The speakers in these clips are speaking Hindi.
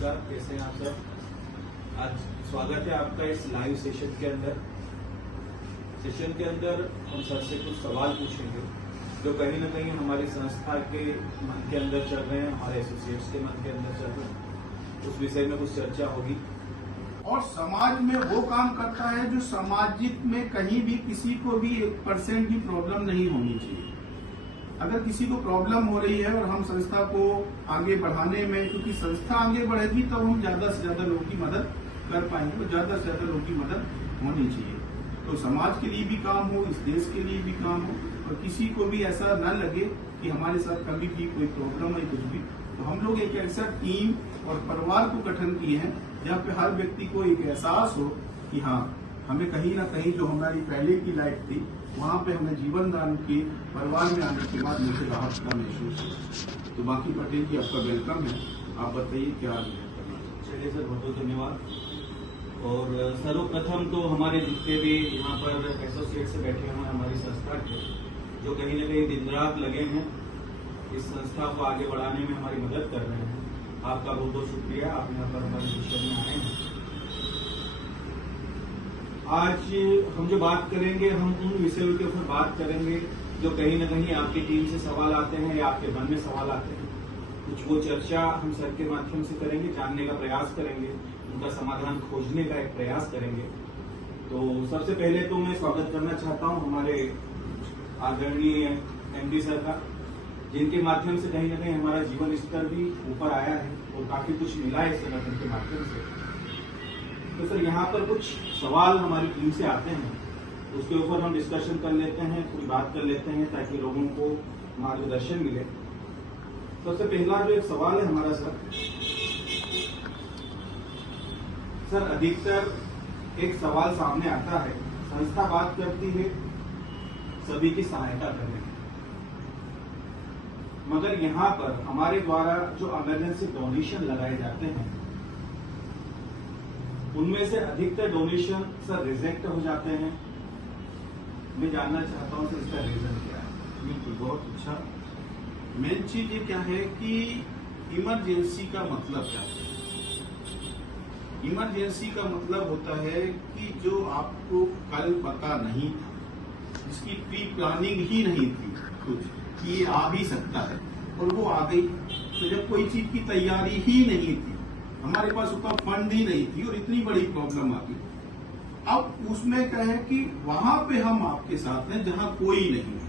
नमस्कार, कैसे हैं आप सब। आज स्वागत है आपका इस लाइव सेशन के अंदर। सेशन के अंदर हम सर से कुछ सवाल पूछेंगे जो कहीं ना कहीं हमारी संस्था के मन के अंदर चल रहे हैं, हमारे एसोसिएट्स के मन के अंदर चल रहे हैं। उस विषय में कुछ चर्चा होगी। और समाज में वो काम करता है जो सामाजिक में कहीं भी किसी को भी 1% की प्रॉब्लम नहीं होनी चाहिए। अगर किसी को प्रॉब्लम हो रही है और हम संस्था को आगे बढ़ाने में, क्योंकि संस्था आगे बढ़ेगी तो हम ज्यादा से ज्यादा लोगों की मदद कर पाएंगे, तो ज्यादा से ज्यादा लोगों की मदद होनी चाहिए। तो समाज के लिए भी काम हो, इस देश के लिए भी काम हो, और किसी को भी ऐसा न लगे कि हमारे साथ कभी भी कोई प्रॉब्लम है कुछ भी। तो हम लोग एक ऐसा टीम और परिवार को गठन किए हैं जहाँ पे हर व्यक्ति को एक एहसास हो कि हाँ, हमें कहीं ना कहीं जो हमारी पहले की लाइफ थी वहाँ पे हमें जीवन दान के परिवार में आने के बाद मुझे राहत का महसूस है। तो बाकी पटेल जी, आपका वेलकम है। आप बताइए क्या करना चाहिए। चलिए सर, बहुत बहुत धन्यवाद। और सर्वप्रथम तो हमारे जितने भी यहाँ पर एसोसिएट से बैठे हुए हैं हमारी संस्था के, जो कहीं न कहीं दिन रात लगे हैं इस संस्था को आगे बढ़ाने में हमारी मदद कर रहे हैं, आपका बहुत बहुत शुक्रिया। आप यहाँ पर हमारे मिशन में आए हैं। आज हम जो बात करेंगे, हम उन विषयों के ऊपर बात करेंगे जो कहीं न कहीं आपकी टीम से सवाल आते हैं या आपके मन में सवाल आते हैं। कुछ वो चर्चा हम सर के माध्यम से करेंगे, जानने का प्रयास करेंगे, उनका समाधान खोजने का एक प्रयास करेंगे। तो सबसे पहले तो मैं स्वागत करना चाहता हूं हमारे आदरणीय एमडी सर का, जिनके माध्यम से कहीं न कहीं हमारा जीवन स्तर भी ऊपर आया है और काफी कुछ मिला है इस संगठन के माध्यम से। तो सर, यहाँ पर कुछ सवाल हमारी टीम से आते हैं, उसके ऊपर हम डिस्कशन कर लेते हैं, थोड़ी बात कर लेते हैं ताकि लोगों को मार्गदर्शन मिले। सबसे पहला जो एक सवाल है हमारा सर, अधिकतर एक सवाल सामने आता है, संस्था बात करती है सभी की सहायता करने की, मगर यहाँ पर हमारे द्वारा जो इमरजेंसी डोनेशन लगाए जाते हैं उनमें से अधिकतर डोनेशन सर रिजेक्ट हो जाते हैं। मैं जानना चाहता हूं सर, इसका रीजन क्या है। बिल्कुल, बहुत अच्छा। मेन चीज ये क्या है कि इमरजेंसी का मतलब क्या है। इमरजेंसी का मतलब होता है कि जो आपको कल पता नहीं था, जिसकी प्री प्लानिंग ही नहीं थी कुछ कि ये आ भी सकता है और वो आ गई। तो जब कोई चीज की तैयारी ही नहीं थी, हमारे पास उतना फंड ही नहीं थी और इतनी बड़ी प्रॉब्लम आ गई, अब उसमें क्या है कि वहां पे हम आपके साथ हैं जहां कोई नहीं है।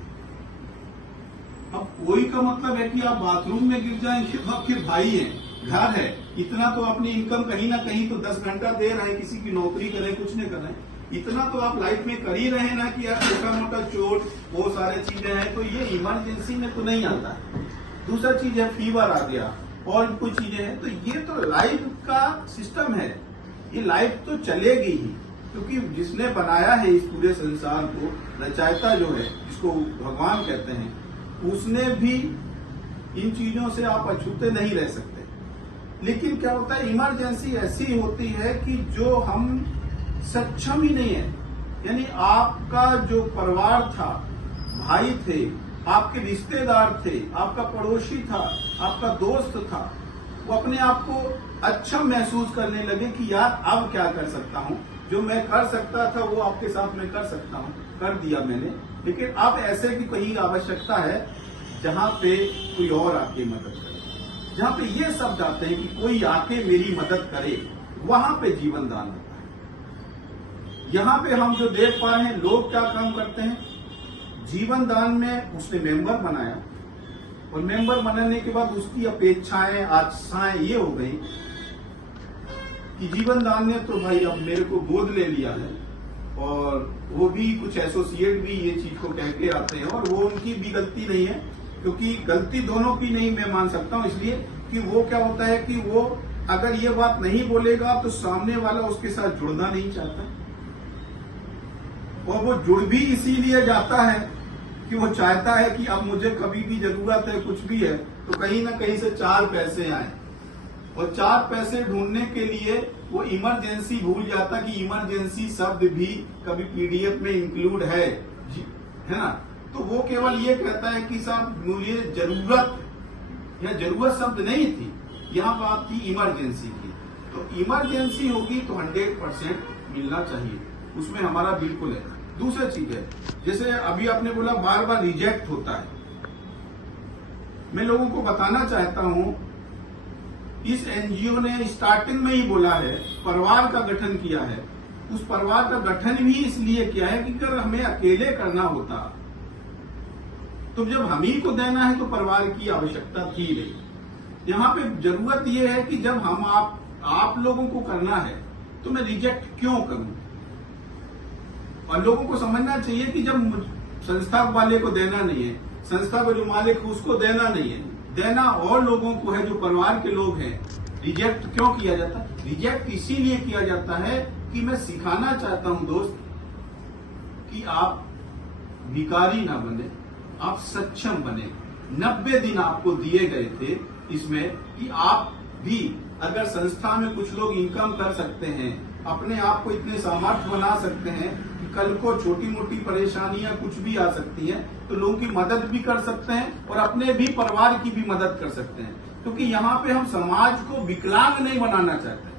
अब कोई का मतलब है कि आप बाथरूम में गिर जाएंगे तो आपके भाई हैं, घर है, इतना तो अपनी इनकम कहीं ना कहीं तो 10 घंटा दे रहे हैं, किसी की नौकरी करें कुछ नहीं करें, इतना तो आप लाइफ में कर ही रहे हैं ना कि यार छोटा मोटा चोट वो सारी चीजें हैं, तो ये इमरजेंसी में तो नहीं आता है। दूसरा चीज है फीवर आ गया और कुछ चीजें हैं, तो ये तो लाइफ का सिस्टम है, ये लाइफ तो चलेगी ही, क्योंकि जिसने बनाया है इस पूरे संसार को, रचयिता जो है जिसको भगवान कहते हैं, उसने भी इन चीजों से आप अछूते नहीं रह सकते। लेकिन क्या होता है, इमरजेंसी ऐसी होती है कि जो हम सक्षम ही नहीं है, यानी आपका जो परिवार था, भाई थे, आपके रिश्तेदार थे, आपका पड़ोसी था, आपका दोस्त था, वो अपने आप को अच्छा महसूस करने लगे कि यार अब क्या कर सकता हूँ, जो मैं कर सकता था वो आपके साथ मैं कर सकता हूँ, कर दिया मैंने। लेकिन अब ऐसे की कहीं आवश्यकता है जहाँ पे कोई और आके मदद करे, जहाँ पे ये शब्द आते हैं कि कोई आके मेरी मदद करे, वहां पे जीवन दान होता है। यहाँ पे हम जो देख पा रहे हैं, लोग क्या काम करते हैं, जीवन दान में उसने मेंबर बनाया और मेंबर बनाने के बाद उसकी अपेक्षाएं आशाएं ये हो गई कि जीवन दान ने तो भाई अब मेरे को गोद ले लिया है, और वो भी कुछ एसोसिएट भी ये चीज को कह के आते हैं, और वो उनकी भी गलती नहीं है, क्योंकि गलती दोनों की नहीं मैं मान सकता हूं, इसलिए कि वो क्या होता है कि वो अगर ये बात नहीं बोलेगा तो सामने वाला उसके साथ जुड़ना नहीं चाहता, और वो जुड़ भी इसीलिए जाता है कि वो चाहता है कि अब मुझे कभी भी जरूरत है कुछ भी है तो कहीं ना कहीं से 4 पैसे आए, और 4 पैसे ढूंढने के लिए वो इमरजेंसी भूल जाता कि इमरजेंसी शब्द भी कभी पीडीएफ में इंक्लूड है ना। तो वो केवल ये कहता है कि साहब मुझे जरूरत या जरूरत शब्द नहीं थी, यहाँ बात थी इमरजेंसी की, तो इमरजेंसी होगी तो 100% मिलना चाहिए, उसमें हमारा बिल्कुल है। दूसरी चीज है, जैसे अभी आपने बोला बार बार रिजेक्ट होता है, मैं लोगों को बताना चाहता हूं, इस एनजीओ ने स्टार्टिंग में ही बोला है, परिवार का गठन किया है। उस परिवार का गठन भी इसलिए किया है कि अगर हमें अकेले करना होता तो जब हम ही को देना है तो परिवार की आवश्यकता थी नहीं। यहाँ पे जरूरत यह है कि जब हम आप लोगों को करना है तो मैं रिजेक्ट क्यों करूं, और लोगों को समझना चाहिए कि जब संस्था वाले को देना नहीं है, संस्था का जो मालिक है उसको देना नहीं है, देना और लोगों को है जो परिवार के लोग हैं। रिजेक्ट क्यों किया जाता है? रिजेक्ट इसीलिए किया जाता है कि मैं सिखाना चाहता हूं दोस्त कि आप भिखारी ना बने, आप सक्षम बने। 90 दिन आपको दिए गए थे इसमें कि आप भी अगर संस्था में कुछ लोग इनकम कर सकते हैं, अपने आप को इतने सामर्थ्य बना सकते हैं कि कल को छोटी मोटी परेशानियां कुछ भी आ सकती हैं तो लोगों की मदद भी कर सकते हैं और अपने भी परिवार की भी मदद कर सकते हैं। क्योंकि यहाँ पे हम समाज को विकलांग नहीं बनाना चाहते,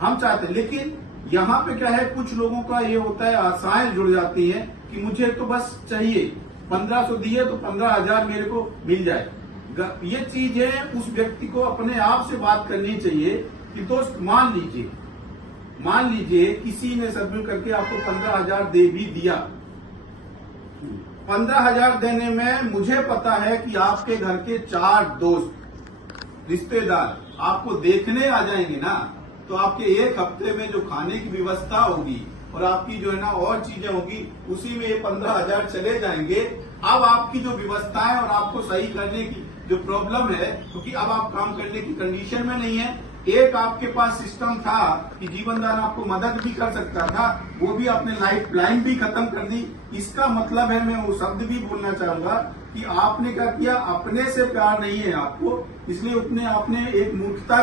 हम चाहते हैं, लेकिन यहाँ पे क्या है, कुछ लोगों का ये होता है, आशाएं जुड़ जाती हैं कि मुझे तो बस चाहिए 1500 दिए तो 15,000 मेरे को मिल जाए। ये चीजें उस व्यक्ति को अपने आप से बात करनी चाहिए कि दोस्त मान लीजिए किसी ने सब करके आपको 15,000 दे भी दिया। 15,000 देने में मुझे पता है कि आपके घर के 4 दोस्त रिश्तेदार आपको देखने आ जाएंगे ना, तो आपके एक हफ्ते में जो खाने की व्यवस्था होगी और आपकी जो है ना और चीजें होगी, उसी में ये 15,000 चले जाएंगे। अब आपकी जो व्यवस्था है और आपको सही करने की जो प्रॉब्लम है, क्योंकि अब आप काम करने की कंडीशन में नहीं है। एक आपके पास सिस्टम था कि जीवन दान आपको मदद भी कर सकता था, वो भी आपने लाइफ लाइन भी खत्म कर दी। इसका मतलब है, मैं वो शब्द भी बोलना चाहूंगा कि आपने क्या किया, अपने से प्यार नहीं है आपको, इसलिए आपने एक मूर्खता